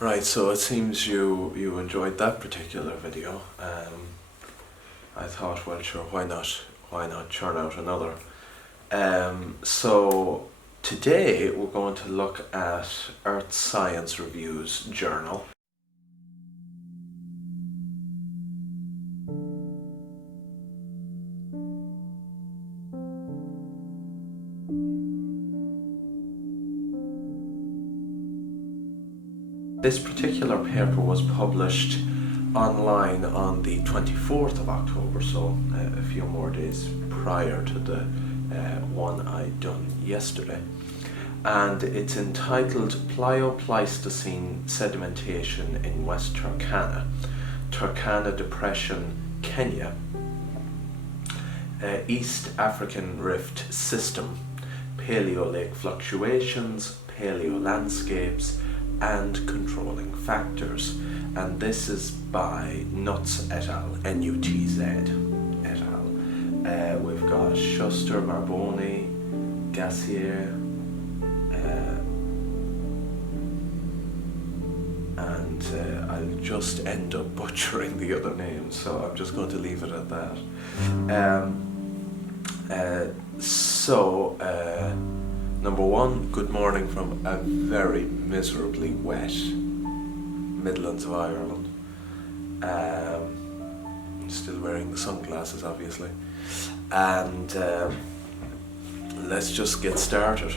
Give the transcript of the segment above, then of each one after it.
Right, so it seems you enjoyed that particular video. I thought, well, sure, why not churn out another? So today we're going to look at Earth Science Review's journal. This particular paper was published online on the 24th of October, so a few more days prior to the one I'd done yesterday. And it's entitled Plio-Pleistocene Sedimentation in West Turkana, Turkana Depression, Kenya, East African Rift System, Paleolake fluctuations, paleolandscapes, and controlling factors. And this is by Nuts et al., N-U-T-Z et al. We've got Schuster, Marboni, Gassier, and I'll just end up butchering the other names, so I'm just going to leave it at that. Number one, good morning from a very miserably wet Midlands of Ireland. Still wearing the sunglasses, obviously. And let's just get started.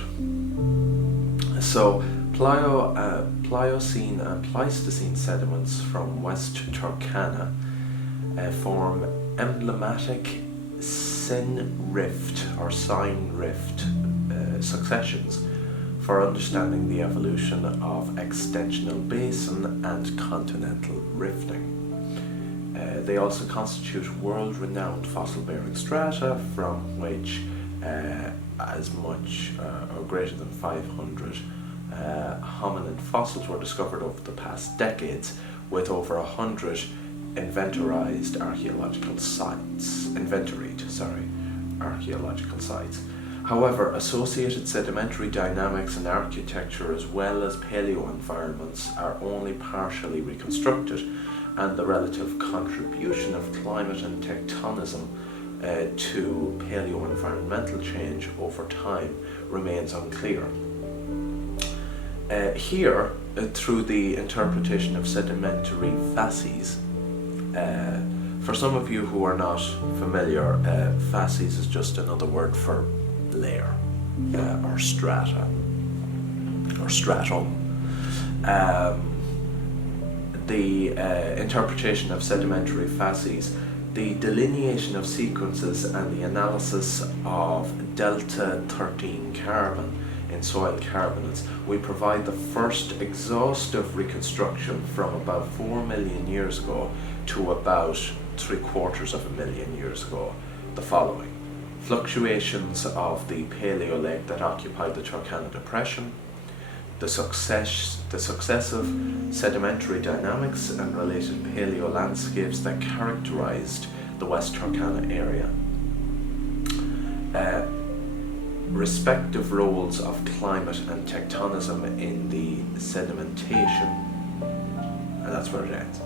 So, Pliocene and Pleistocene sediments from West Turkana form emblematic sine rift or sine rift successions for understanding the evolution of extensional basin and continental rifting. They also constitute world-renowned fossil-bearing strata from which as much or greater than 500 hominid fossils were discovered over the past decades, with over 100 inventoried archaeological sites. However, associated sedimentary dynamics and architecture as well as paleo-environments are only partially reconstructed, and the relative contribution of climate and tectonism to paleo-environmental change over time remains unclear. Here, through the interpretation of sedimentary facies, for some of you who are not familiar, facies is just another word for layer or strata or stratum. The interpretation of sedimentary facies, the delineation of sequences, and the analysis of delta 13 carbon in soil carbonates, we provide the first exhaustive reconstruction from about 4 million years ago to about 3/4 years ago. The following: fluctuations of the Paleolake that occupied the Turkana Depression, the successive sedimentary dynamics and related paleolandscapes that characterized the West Turkana area, respective roles of climate and tectonism in the sedimentation, and that's where it ends.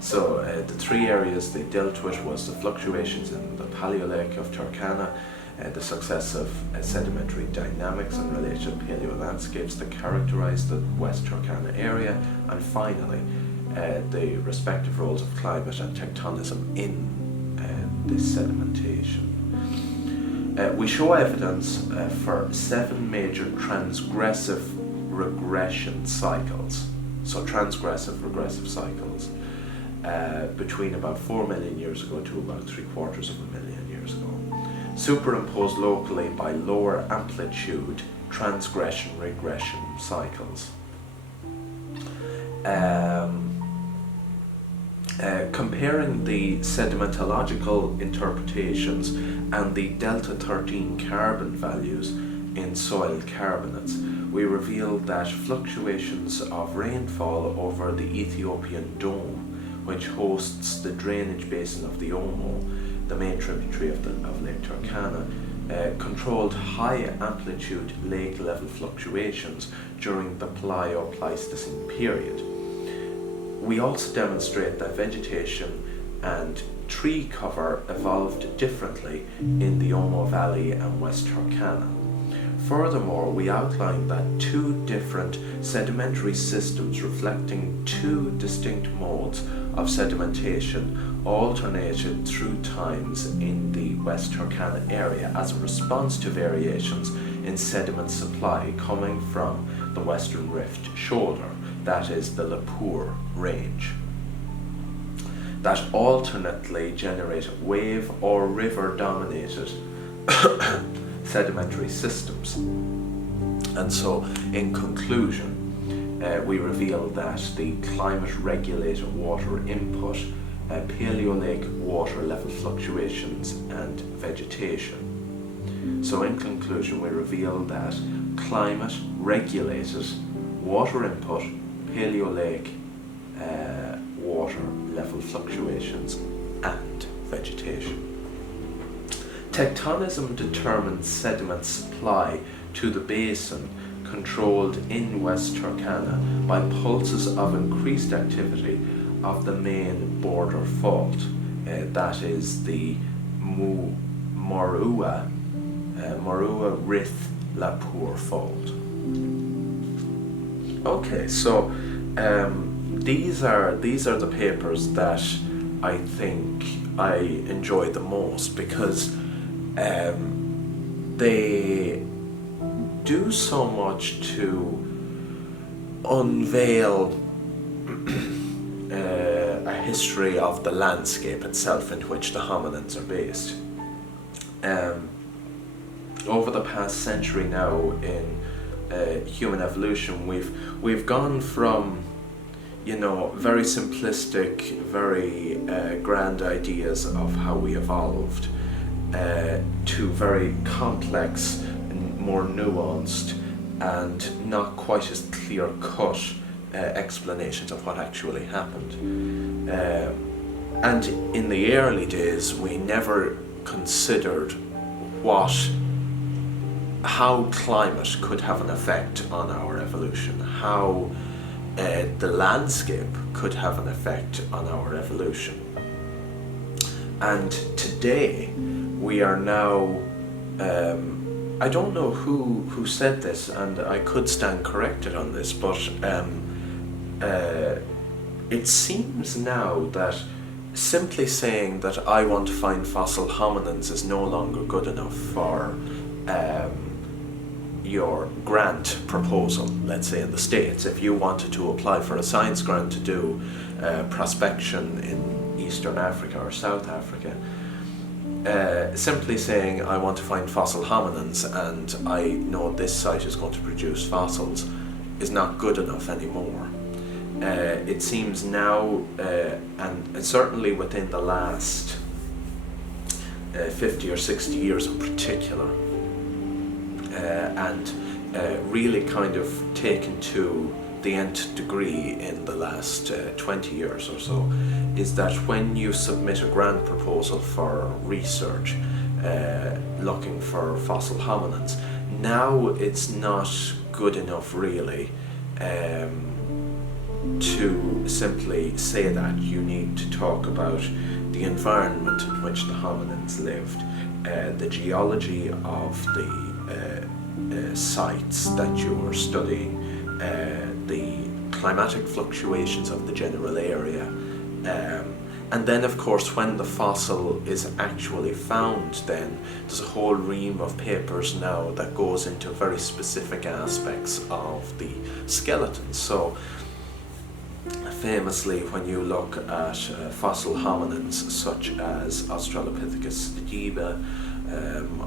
So the three areas they dealt with was the fluctuations in the Paleolake of Turkana, the successive sedimentary dynamics and related paleolandscapes that characterize the West Turkana area, and finally the respective roles of climate and tectonism in this sedimentation. We show evidence for 7 major transgressive regression cycles. So transgressive regressive cycles between about 4 million years ago to about 3/4 years ago, superimposed locally by lower amplitude transgression regression cycles. Comparing the sedimentological interpretations and the delta 13 carbon values in soil carbonates, we reveal that fluctuations of rainfall over the Ethiopian Dome, which hosts the drainage basin of the Omo, the main tributary of Lake Turkana, controlled high amplitude lake level fluctuations during the Plio-Pleistocene period. we also demonstrate that vegetation and tree cover evolved differently in the Omo Valley and West Turkana. Furthermore, we outline that two different sedimentary systems reflecting two distinct modes of sedimentation alternated through times in the West Turkana area as a response to variations in sediment supply coming from the Western Rift shoulder, that is the Lapur range, that alternately generated wave or river dominated sedimentary systems. And so, in conclusion, we reveal that the climate regulated water input, Paleolake water level fluctuations and vegetation. So in conclusion, we reveal that climate regulated water input, Paleolake water level fluctuations and vegetation. Tectonism determines sediment supply to the basin controlled in West Turkana by pulses of increased activity of the main border fault, that is the Morua Rith Lapur fault. Okay, so these are the papers that I think I enjoy the most, because they do so much to unveil a history of the landscape itself in which the hominins are based. Over the past century now in human evolution, we've gone from, very simplistic, very grand ideas of how we evolved to very complex and more nuanced and not quite as clear-cut explanations of what actually happened. And in the early days, we never considered how climate could have an effect on our evolution, how the landscape could have an effect on our evolution. And today, we are now, I don't know who said this, and I could stand corrected on this, but it seems now that simply saying that I want to find fossil hominins is no longer good enough for your grant proposal. Let's say in the States, if you wanted to apply for a science grant to do prospection in Eastern Africa or South Africa, simply saying I want to find fossil hominins and I know this site is going to produce fossils is not good enough anymore. It seems now, and certainly within the last 50 or 60 years in particular, and really kind of taken to the nth degree in the last 20 years or so, is that when you submit a grant proposal for research looking for fossil hominins, now it's not good enough really to simply say that. You need to talk about the environment in which the hominins lived, the geology of the sites that you are studying, the climatic fluctuations of the general area, and then of course when the fossil is actually found, then there's a whole ream of papers now that goes into very specific aspects of the skeleton. So famously, when you look at fossil hominins such as Australopithecus sediba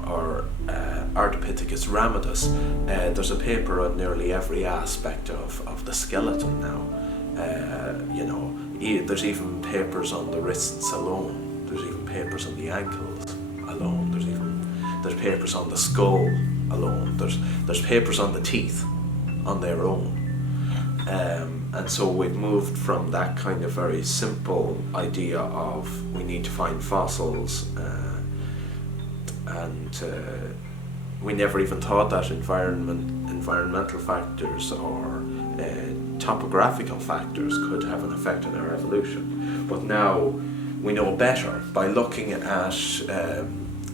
or Ardipithecus ramidus, there's a paper on nearly every aspect of the skeleton now. There's even papers on the wrists alone. There's even papers on the ankles alone. There's papers on the skull alone. There's papers on the teeth on their own. And so we've moved from that kind of very simple idea of we need to find fossils, and we never even thought that environmental factors or topographical factors could have an effect on our evolution. But now we know better by looking at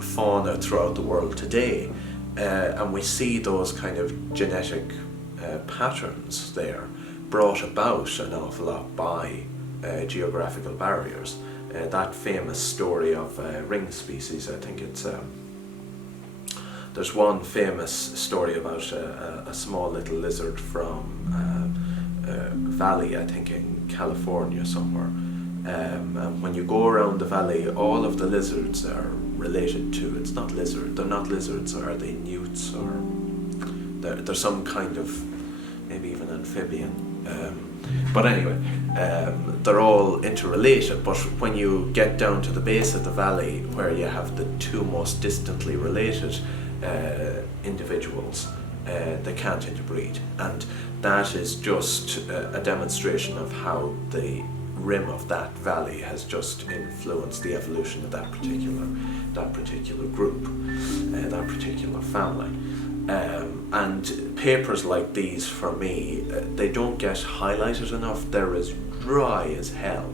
fauna throughout the world today, and we see those kind of genetic patterns there brought about an awful lot by geographical barriers. That famous story of ring species, I think it's there's one famous story about a small little lizard from a valley, I think in California somewhere. And when you go around the valley, all of the lizards are related to, it's not lizard, they're not lizards, or are they newts, or they're some kind of, maybe even amphibian. But anyway, they're all interrelated, but when you get down to the base of the valley where you have the two most distantly related individuals, they can't interbreed, and that is just a demonstration of how the rim of that valley has just influenced the evolution of that particular group, that particular family. And papers like these, for me, they don't get highlighted enough. They're as dry as hell,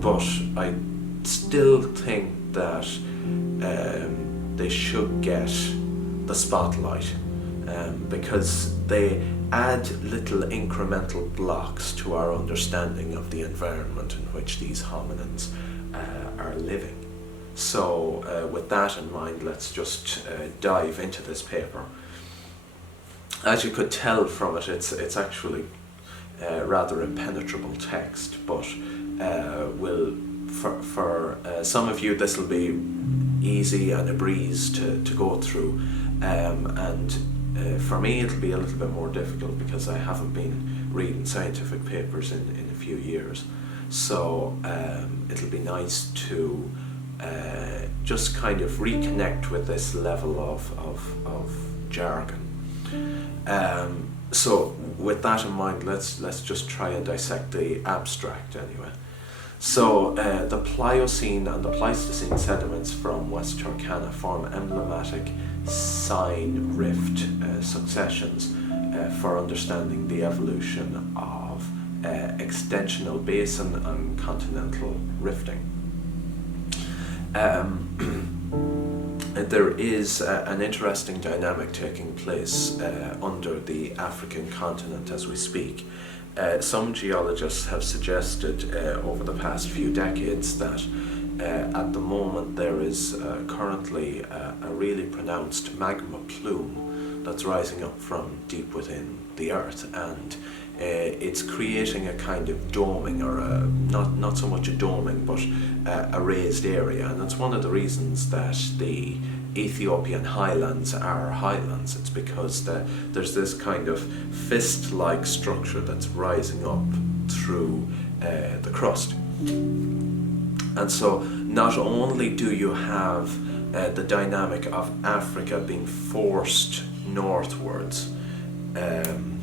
but I still think that they should get the spotlight, because they add little incremental blocks to our understanding of the environment in which these hominins are living. So with that in mind, let's just dive into this paper. As you could tell from it, it's actually rather impenetrable text, but for some of you this will be easy and a breeze to go through, and for me it'll be a little bit more difficult because I haven't been reading scientific papers in a few years. So it'll be nice to just kind of reconnect with this level of jargon. So with that in mind, let's just try and dissect the abstract anyway. So the Pliocene and the Pleistocene sediments from West Turkana form emblematic sine rift successions for understanding the evolution of extensional basin and continental rifting. There is an interesting dynamic taking place under the African continent as we speak. Some geologists have suggested over the past few decades that at the moment there is currently a really pronounced magma plume that's rising up from deep within the earth, and it's creating a kind of doming, or not so much a doming, but a raised area. And that's one of the reasons that the Ethiopian highlands are highlands. It's because there's this kind of fist-like structure that's rising up through the crust. And so not only do you have the dynamic of Africa being forced northwards, and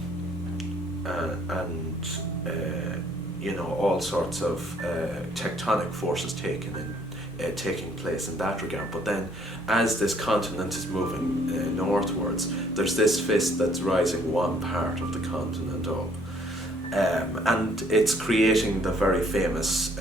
all sorts of tectonic forces taking place in that regard, but then as this continent is moving northwards, there's this fist that's rising one part of the continent up, and it's creating the very famous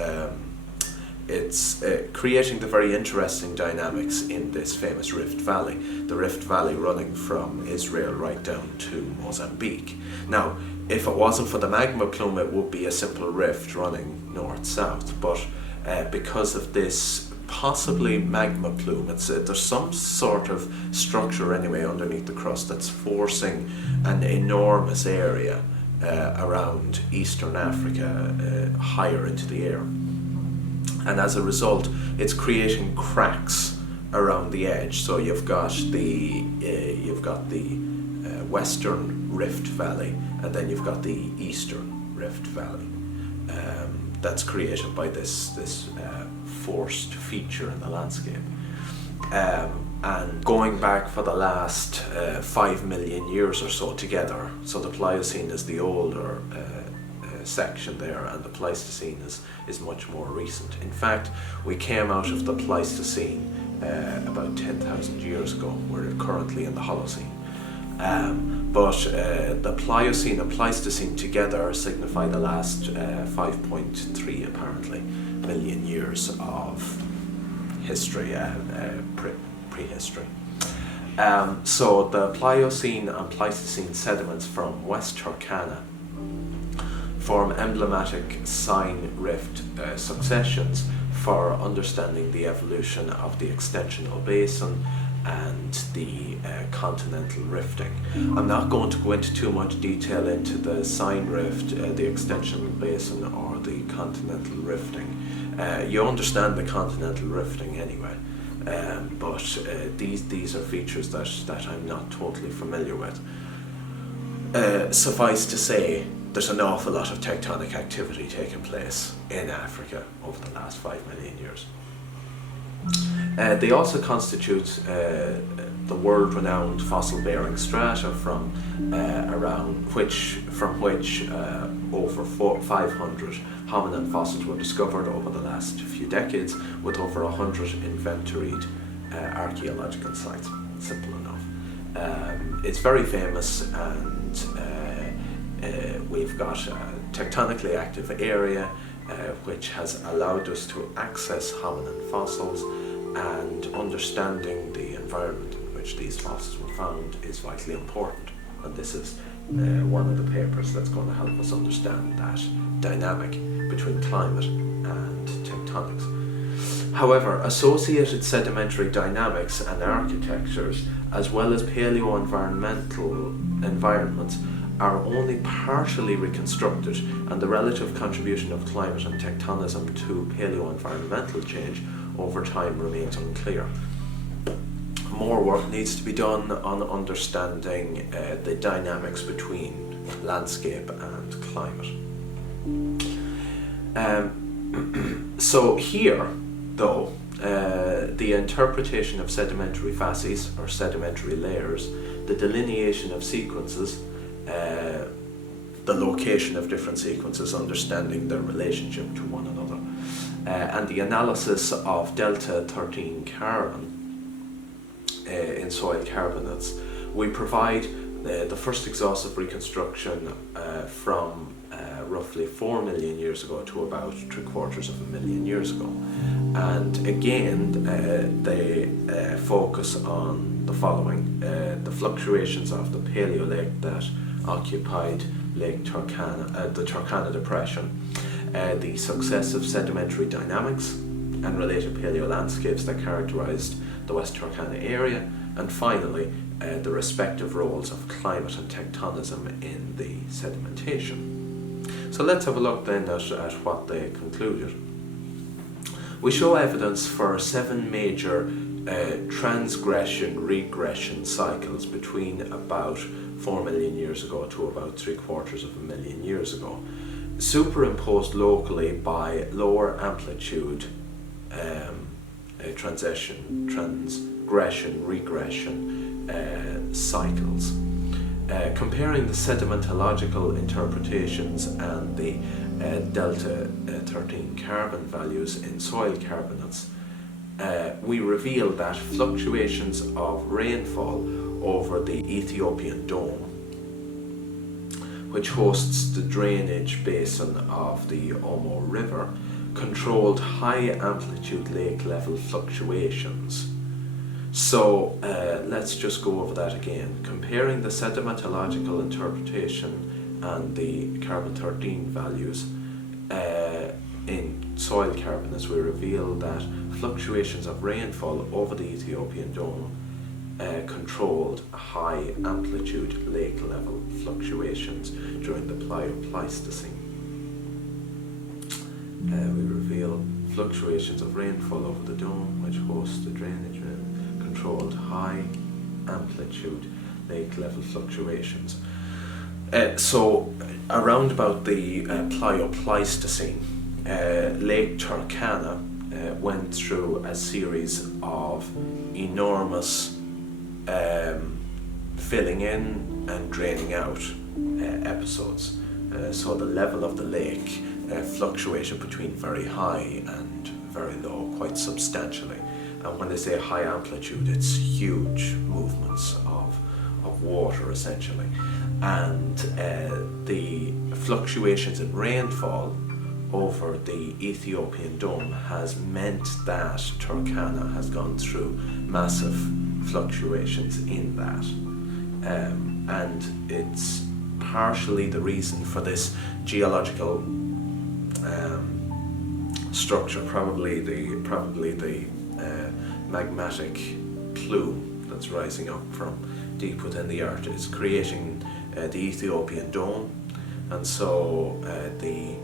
creating the very interesting dynamics in this famous Rift Valley, the Rift Valley running from Israel right down to Mozambique. Now, if it wasn't for the magma plume, it would be a simple rift running north-south, but because of this possibly magma plume, there's some sort of structure anyway underneath the crust that's forcing an enormous area around eastern Africa higher into the air. And as a result, it's creating cracks around the edge. So you've got the Western Rift Valley, and then you've got the Eastern Rift Valley. That's created by this forced feature in the landscape. And going back for the last 5 million years or so together, so the Pliocene is the older section there, and the Pleistocene is much more recent. In fact, we came out of the Pleistocene about 10,000 years ago. We're currently in the Holocene. But the Pliocene and Pleistocene together signify the last 5.3 apparently million years of history, prehistory. So the Pliocene and Pleistocene sediments from West Turkana form emblematic sine rift successions for understanding the evolution of the extensional basin and the continental rifting. I'm not going to go into too much detail into the sine rift, the extensional basin, or the continental rifting. You understand the continental rifting anyway, but these are features that I'm not totally familiar with. Suffice to say, there's an awful lot of tectonic activity taking place in Africa over the last 5 million years. They also constitute the world-renowned fossil-bearing strata from which over 500 hominin fossils were discovered over the last few decades, with over 100 inventoried archaeological sites. Simple enough. It's very famous, and we've got a tectonically active area which has allowed us to access hominin fossils, and understanding the environment in which these fossils were found is vitally important. And this is one of the papers that's going to help us understand that dynamic between climate and tectonics. However, associated sedimentary dynamics and architectures, as well as paleo-environmental environments, are only partially reconstructed, and the relative contribution of climate and tectonism to paleo-environmental change over time remains unclear. More work needs to be done on understanding the dynamics between landscape and climate. So here, though, the interpretation of sedimentary facies, or sedimentary layers, the delineation of sequences, the location of different sequences, understanding their relationship to one another, and the analysis of delta 13 carbon in soil carbonates, we provide the first exhaustive reconstruction from roughly 4 million years ago to about 750,000 years ago. And again, they focus on the following: the fluctuations of the Paleolake that occupied Lake Turkana, the Turkana Depression, the successive sedimentary dynamics and related paleolandscapes that characterized the West Turkana area, and finally the respective roles of climate and tectonism in the sedimentation. So let's have a look then at what they concluded. We show evidence for 7 major transgression-regression cycles between about 4 million years ago to about 750,000 years ago, superimposed locally by lower amplitude transgression-regression cycles. Comparing the sedimentological interpretations and the delta 13 carbon values in soil carbonates, we reveal that fluctuations of rainfall over the Ethiopian Dome, which hosts the drainage basin of the Omo River, controlled high amplitude lake level fluctuations. So let's just go over that again. Comparing the sedimentological interpretation and the carbon 13 values in soil carbonates, we reveal that fluctuations of rainfall over the Ethiopian Dome controlled high amplitude lake level fluctuations during the Plio-Pleistocene. We reveal fluctuations of rainfall over the dome, which hosts the drainage, controlled high amplitude lake level fluctuations. So around about the Plio-Pleistocene, Lake Turkana went through a series of enormous filling in and draining out episodes. So the level of the lake fluctuated between very high and very low quite substantially. And when they say high amplitude, it's huge movements of water essentially, and the fluctuations in rainfall over the Ethiopian dome has meant that Turkana has gone through massive fluctuations in that, and it's partially the reason for this geological structure, probably the magmatic plume that's rising up from deep within the earth is creating the Ethiopian dome, and so the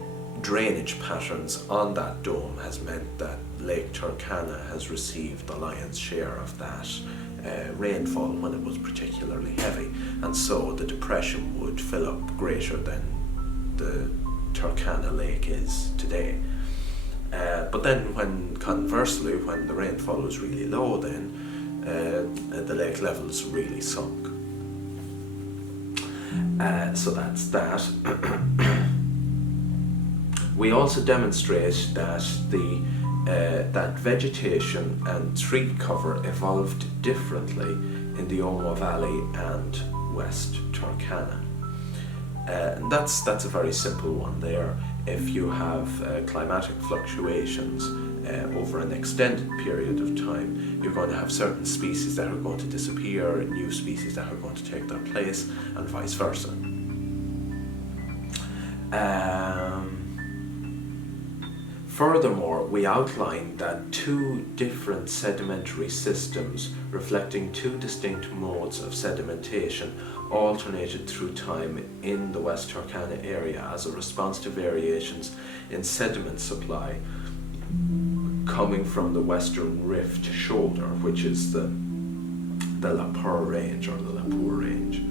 drainage patterns on that dome has meant that Lake Turkana has received the lion's share of that rainfall when it was particularly heavy, and so the depression would fill up greater than the Turkana Lake is today. But then conversely, when the rainfall was really low, then the lake levels really sunk. So that's that. We also demonstrate that that vegetation and tree cover evolved differently in the Omo Valley and West Turkana. And that's a very simple one there. If you have climatic fluctuations over an extended period of time, you're going to have certain species that are going to disappear and new species that are going to take their place, and vice versa. Furthermore, we outlined that two different sedimentary systems reflecting two distinct modes of sedimentation alternated through time in the West Turkana area as a response to variations in sediment supply coming from the Western Rift shoulder, which is the Lapur range or the Lapur range,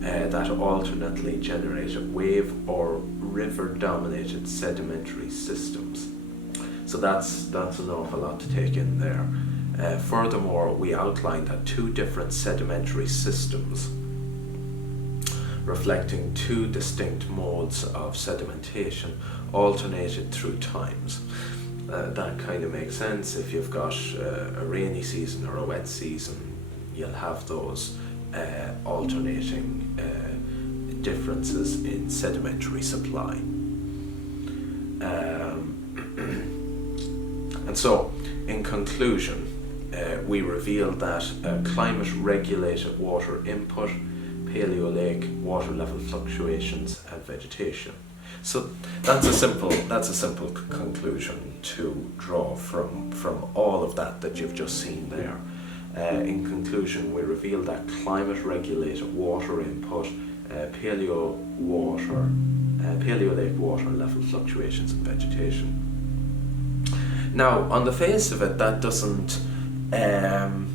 that alternately generated wave or river-dominated sedimentary systems. So that's an awful lot to take in there. Furthermore, we outlined that two different sedimentary systems reflecting two distinct modes of sedimentation alternated through times. That kind of makes sense. If you've got a rainy season or a wet season, you'll have those alternating differences in sedimentary supply. And so, in conclusion, we revealed that climate-regulated water input, Paleolake water level fluctuations, and vegetation. So that's a simple conclusion to draw from all of that you've just seen there. In conclusion, we revealed that climate-regulated water input, Paleolake water level fluctuations and vegetation. Now, on the face of it, that doesn't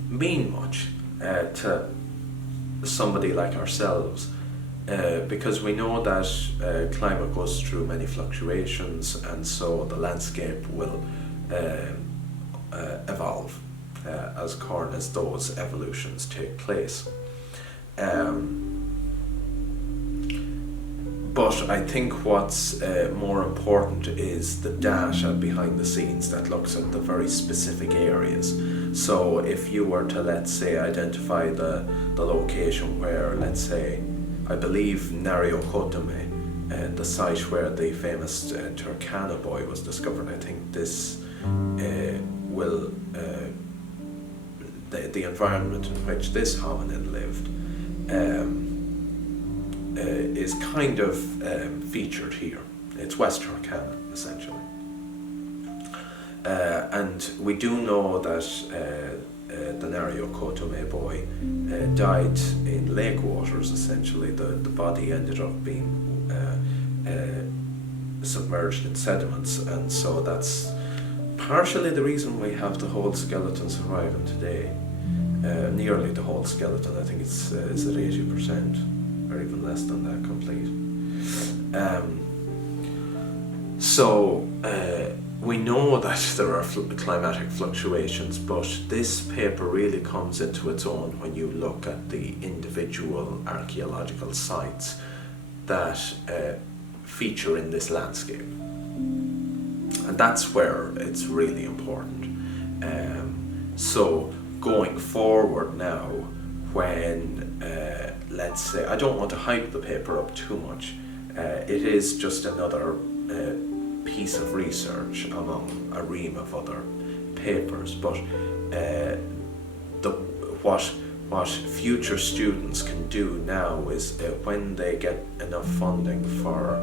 mean much to somebody like ourselves, because we know that climate goes through many fluctuations, and so the landscape will evolve as those evolutions take place. But I think what's more important is the data behind the scenes that looks at the very specific areas. So if you were to, let's say, identify the location where, let's say, I believe Nariokotome, the site where the famous Turkana boy was discovered, I think this will, the environment in which this hominid lived is kind of featured here. It's West Turkana, essentially. And we do know that the Nariokotome boy died in lake waters, essentially. The body ended up being submerged in sediments, and so that's partially the reason we have the whole skeleton surviving today. Nearly the whole skeleton, I think it's at 80%. Or even less than that complete. So we know that there are climatic fluctuations, but this paper really comes into its own when you look at the individual archaeological sites that feature in this landscape. And that's where it's really important. So going forward now, when let's say, I don't want to hype the paper up too much. It is just another piece of research among a ream of other papers, but what future students can do now is when they get enough funding for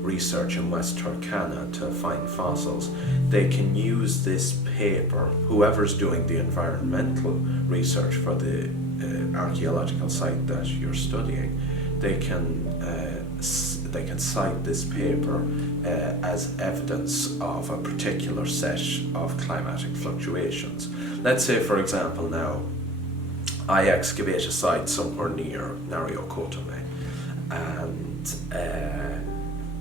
research in West Turkana to find fossils, they can use this paper, whoever's doing the environmental research for the archaeological site that you're studying, they can cite this paper as evidence of a particular set of climatic fluctuations. Let's say, for example, now I excavate a site somewhere near Nariokotomé, and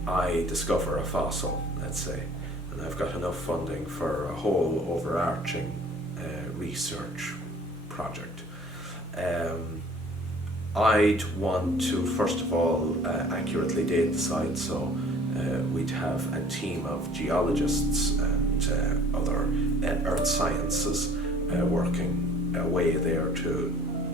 I discover a fossil, let's say, and I've got enough funding for a whole overarching research project. I'd want to, first of all, accurately date the site, so we'd have a team of geologists and other earth sciences working away there to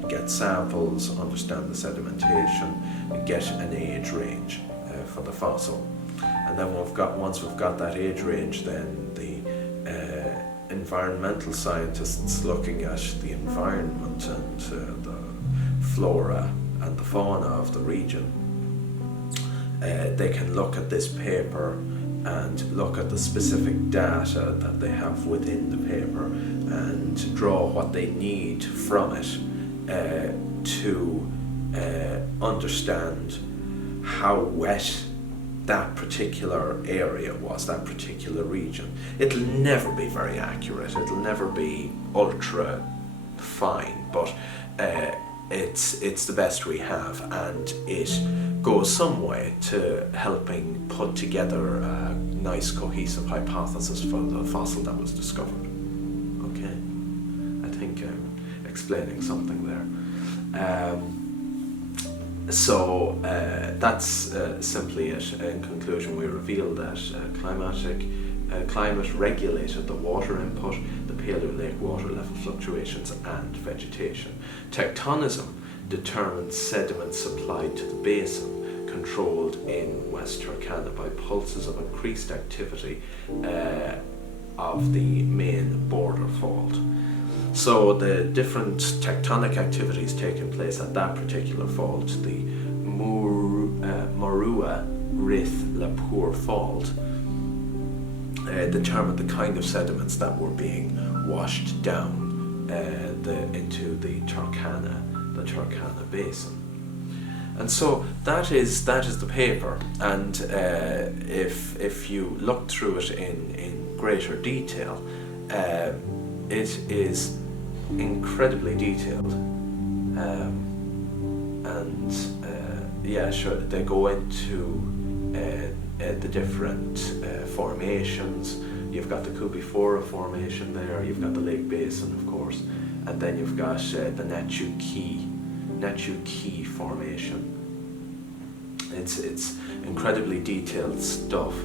get samples, understand the sedimentation, and get an age range for the fossil. And then once we've got that age range, then the environmental scientists looking at the environment and the flora and the fauna of the region, they can look at this paper and look at the specific data that they have within the paper and draw what they need from it to understand how wet that particular area was, that particular region. It'll never be very accurate, it'll never be ultra fine, but it's the best we have, and it goes some way to helping put together a nice cohesive hypothesis for the fossil that was discovered. Okay, I think I'm explaining something there. So that's simply it. In conclusion, we reveal that climate regulated the water input, the Paleolake water level fluctuations and vegetation. Tectonism determines sediment supplied to the basin, controlled in West Turkana by pulses of increased activity of the main border fault. So the different tectonic activities taking place at that particular fault, the Morua Rith Lapur fault, determined the kind of sediments that were being washed down into the Turkana basin. And so that is the paper, and if you look through it in greater detail, it is incredibly detailed, and yeah, sure, they go into the different formations. You've got the Kubifora formation there, you've got the lake basin, of course, and then you've got the Nechu Key formation. It's incredibly detailed stuff,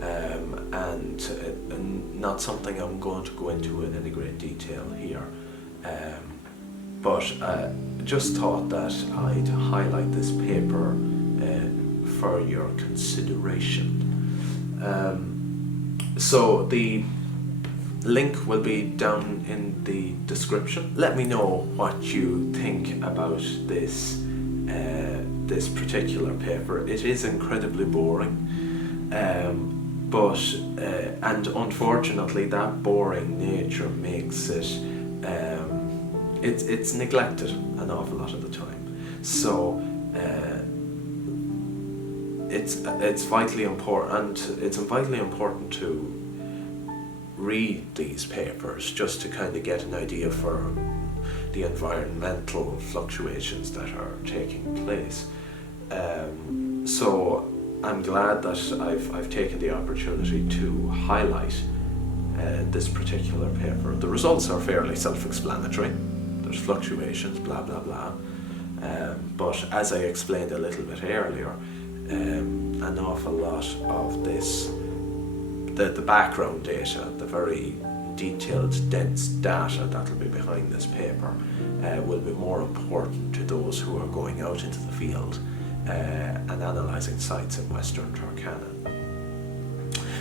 and not something I'm going to go into in any great detail here, but just thought that I'd highlight this paper for your consideration. So the link will be down in the description. Let me know what you think about this particular paper. It is incredibly boring, but and unfortunately that boring nature makes it it's neglected an awful lot of the time. So it's vitally important, and it's vitally important to read these papers just to kind of get an idea for the environmental fluctuations that are taking place. So I'm glad that I've taken the opportunity to highlight this particular paper. The results are fairly self-explanatory. There's fluctuations, blah blah blah. But as I explained a little bit earlier, an awful lot of this, the background data, the very detailed, dense data that will be behind this paper will be more important to those who are going out into the field and analysing sites in Western Turkana.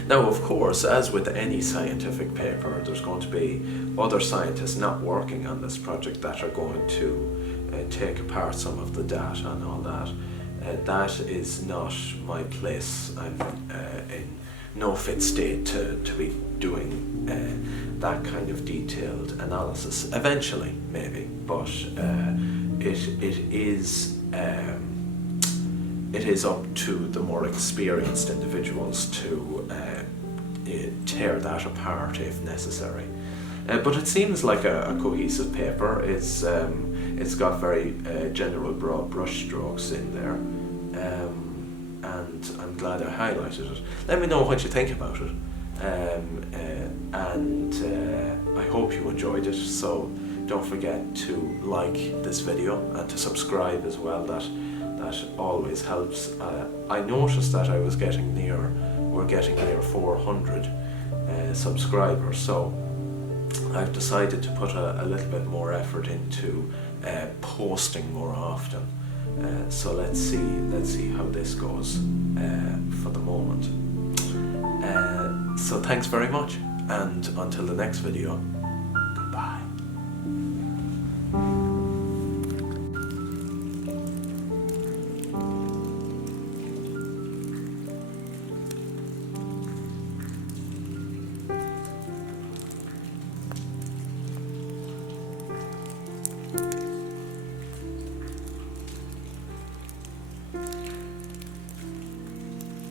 Now, of course, as with any scientific paper, there's going to be other scientists not working on this project that are going to take apart some of the data and all that. That is not my place. I'm in no fit state to be doing that kind of detailed analysis. Eventually, maybe, but it is up to the more experienced individuals to tear that apart if necessary. But it seems like a cohesive paper. It's got very general broad brush strokes in there, and I'm glad I highlighted it. Let me know what you think about it, and I hope you enjoyed it. So don't forget to like this video and to subscribe as well. That always helps. I noticed that we're getting near 400 subscribers, so I've decided to put a little bit more effort into posting more often. So let's see how this goes for the moment. So thanks very much, and until the next video.